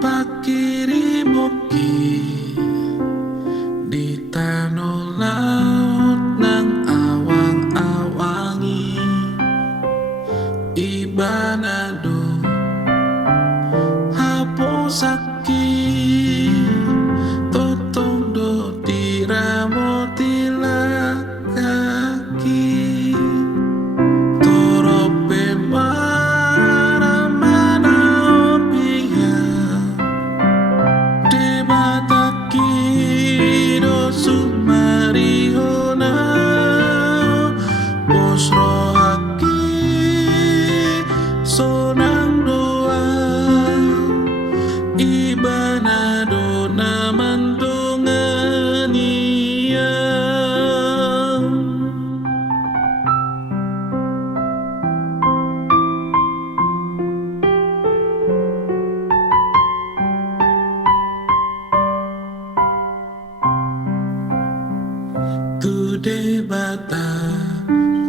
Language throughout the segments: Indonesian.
pakirimoki di tanah laut nang awang-awangi ibanado haposaki totong do tiramo tilakaki torope maramana opia debataki do sumarihona posrohaki sonang doa ibanado naman tunganiya. Tude bata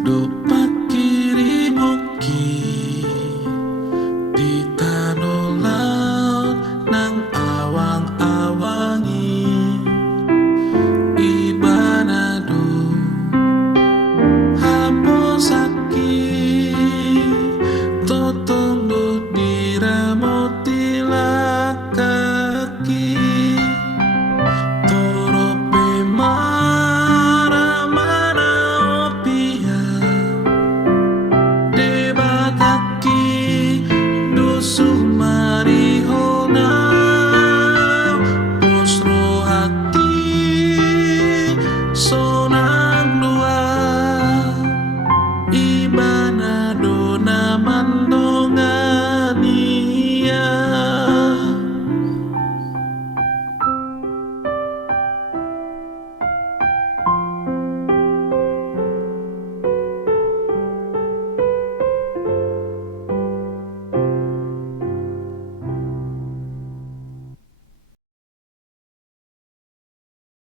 do pakirimoki di tanah laut nang awang-awangi ibanado haposaki totong do diramo tilakaki torope maramana opia debataki